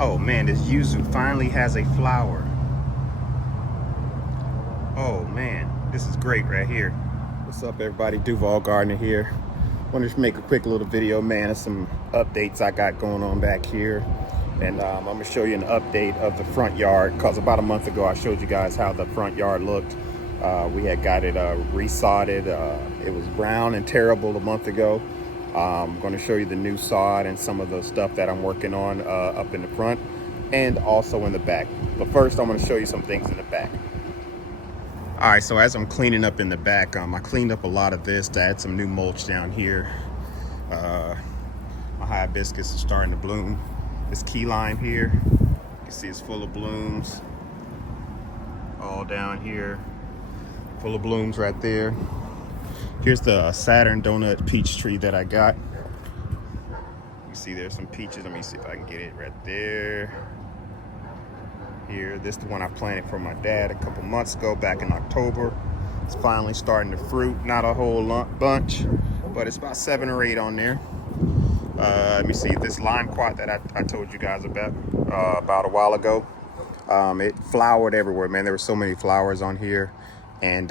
Oh man, this yuzu finally has a flower. Oh man, this is great right here. What's up everybody, Duval Gardener here. Wanted to make a quick little video, man, of some updates I got going on back here. And I'm gonna show you an update of the front yard, because about a month ago I showed you guys how the front yard looked. We had got it resodded. It was brown and terrible a month ago. I'm going to show you the new sod and some of the stuff that I'm working on up in the front and also in the back. But first I'm going to show you some things in the back. All right, so as I'm cleaning up in the back, I cleaned up a lot of this to add some new mulch down here. My hibiscus is starting to bloom. This key lime here, you can see it's full of blooms. All down here, full of blooms right there. Here's the Saturn donut peach tree that I got. You see there's some peaches. Let me see if I can get it right there. Here, this is the one I planted for my dad a couple months ago, back in October. It's finally starting to fruit. Not a whole bunch, but it's about 7 or 8 on there. Let me see this lime quat that I told you guys about a while ago. It flowered everywhere, man. There were so many flowers on here. And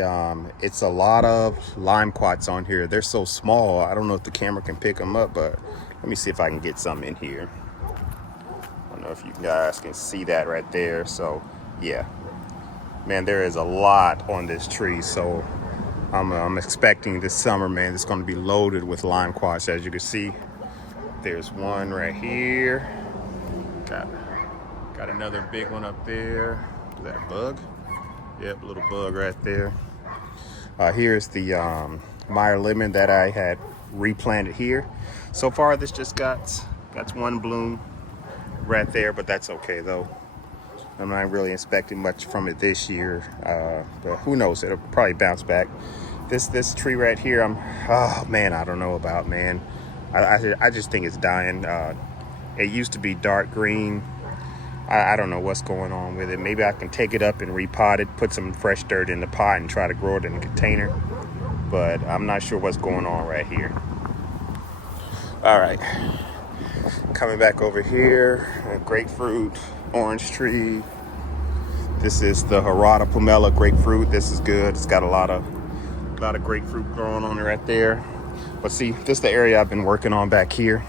it's a lot of lime quats on here. They're so small, I don't know if the camera can pick them up, but let me see if I can get some in here. I don't know if you guys can see that right there. So yeah, man, there is a lot on this tree. So I'm expecting this summer, man, it's going to be loaded with lime quats. As you can see, there's one right here. Got another big one up there. Is that a bug? Yep, little bug right there. Here's the Meyer lemon that I had replanted here. So far, this just got one bloom right there, but that's okay though. I'm not really expecting much from it this year, but who knows? It'll probably bounce back. This tree right here, oh man, I don't know about, man. I just think it's dying. It used to be dark green. I don't know what's going on with it. Maybe I can take it up and repot it, put some fresh dirt in the pot and try to grow it in a container. But I'm not sure what's going on right here. All right, coming back over here, grapefruit, orange tree. This is the Hirata Pomelo grapefruit. This is good. It's got a lot of grapefruit growing on it right there. But see, this is the area I've been working on back here.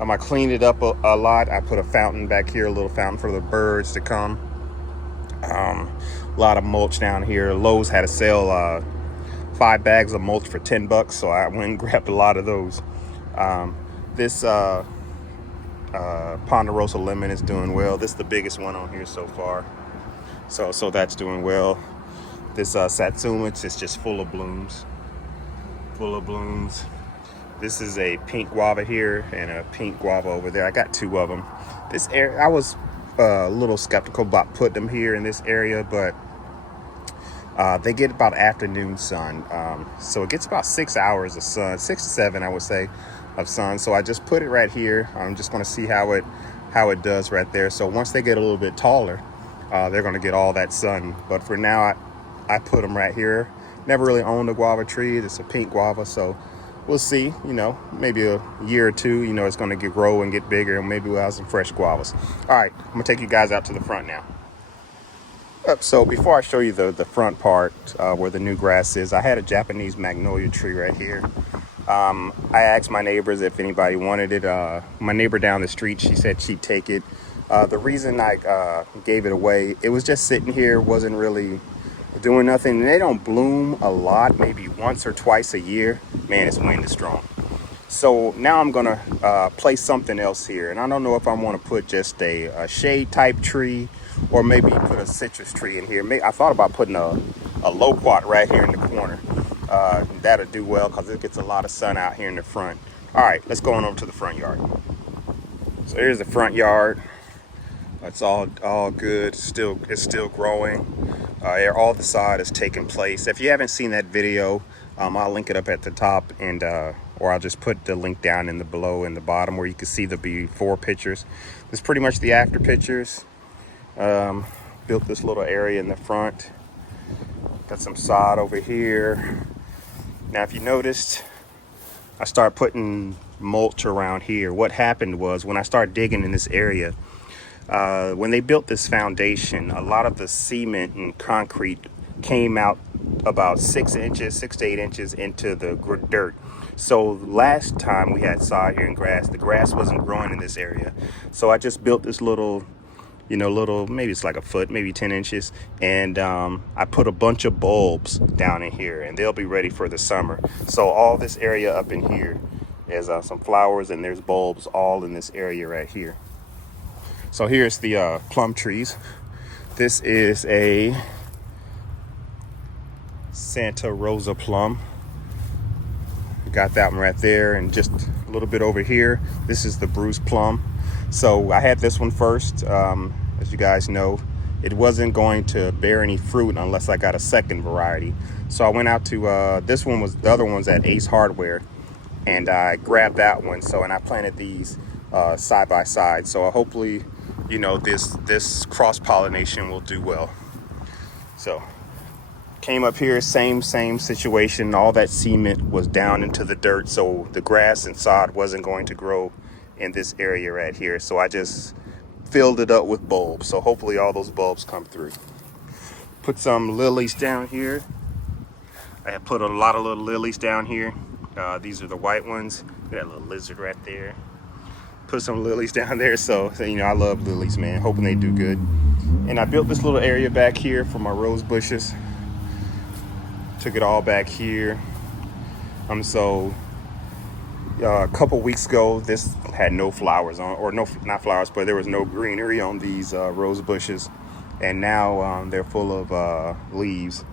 I cleaned it up a lot. I put a fountain back here, a little fountain for the birds to come. A lot of mulch down here. Lowe's had a sale, 5 bags of mulch for $10, so I went and grabbed a lot of those. This Ponderosa lemon is doing well. This is the biggest one on here so far. So that's doing well. This Satsuma is just full of blooms. This is a pink guava here and a pink guava over there. I got 2 of them. This area, I was a little skeptical about putting them here in this area, but they get about afternoon sun. So it gets about 6 hours of sun, 6 to 7, I would say, of sun. So I just put it right here. I'm just going to see how it does right there. So once they get a little bit taller, they're going to get all that sun. But for now, I put them right here. Never really owned a guava tree. It's a pink guava, so we'll see, maybe a year or 2, it's going to grow and get bigger, and maybe we'll have some fresh guavas. All right, I'm going to take you guys out to the front now. So before I show you the front part where the new grass is, I had a Japanese magnolia tree right here. I asked my neighbors if anybody wanted it. My neighbor down the street, she said she'd take it. The reason I gave it away, it was just sitting here, wasn't really doing nothing. And they don't bloom a lot, maybe once or twice a year. Man, it's wind is strong. So now I'm gonna place something else here, and I don't know if I want to put just a shade type tree or maybe put a citrus tree in here. I thought about putting a loquat right here in the corner. That'll do well because it gets a lot of sun out here in the front. All right, let's go on over to the front yard. So here's the front yard. It's all good. It's still growing. All the sod is taking place. If you haven't seen that video, I'll link it up at the top, and or I'll just put the link down in the below in the bottom where you can see the before pictures. This is pretty much the after pictures. Built this little area in the front. Got some sod over here. Now, if you noticed, I started putting mulch around here. What happened was when I started digging in this area, When they built this foundation, a lot of the cement and concrete came out about 6 to 8 inches into the dirt. So last time we had sod here and grass, the grass wasn't growing in this area. So I just built this little, maybe it's like a foot, maybe 10 inches. And I put a bunch of bulbs down in here, and they'll be ready for the summer. So all this area up in here is some flowers, and there's bulbs all in this area right here. So here's the plum trees. This is a Santa Rosa plum. Got that one right there, and just a little bit over here, this is the Bruce plum. So I had this one first. As you guys know, it wasn't going to bear any fruit unless I got a second variety. So I went out to the other one's at Ace Hardware, and I grabbed that one. So, and I planted these side by side. So hopefully, this cross pollination will do well. So came up here, same situation. All that cement was down into the dirt, so the grass and sod wasn't going to grow in this area right here. So I just filled it up with bulbs. So hopefully all those bulbs come through. Put some lilies down here. I have put a lot of little lilies down here. These are the white ones. Got a little lizard right there. Put some lilies down there. So I love lilies, man. Hoping they do good. And I built this little area back here for my rose bushes. Took it all back here. So a couple weeks ago, this had no flowers on, or not flowers, but there was no greenery on these rose bushes. And now they're full of leaves,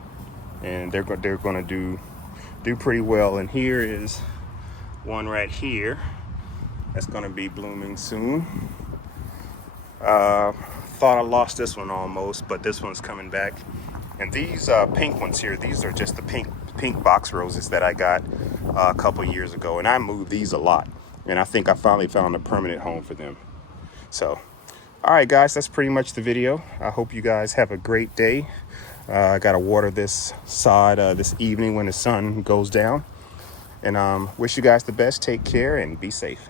and they're going to do pretty well. And here is one right here that's going to be blooming soon. Thought I lost this one almost, but this one's coming back. And these pink ones here, these are just the pink box roses that I got a couple years ago. And I moved these a lot, and I think I finally found a permanent home for them. So, all right, guys, that's pretty much the video. I hope you guys have a great day. I got to water this sod this evening when the sun goes down. And wish you guys the best. Take care and be safe.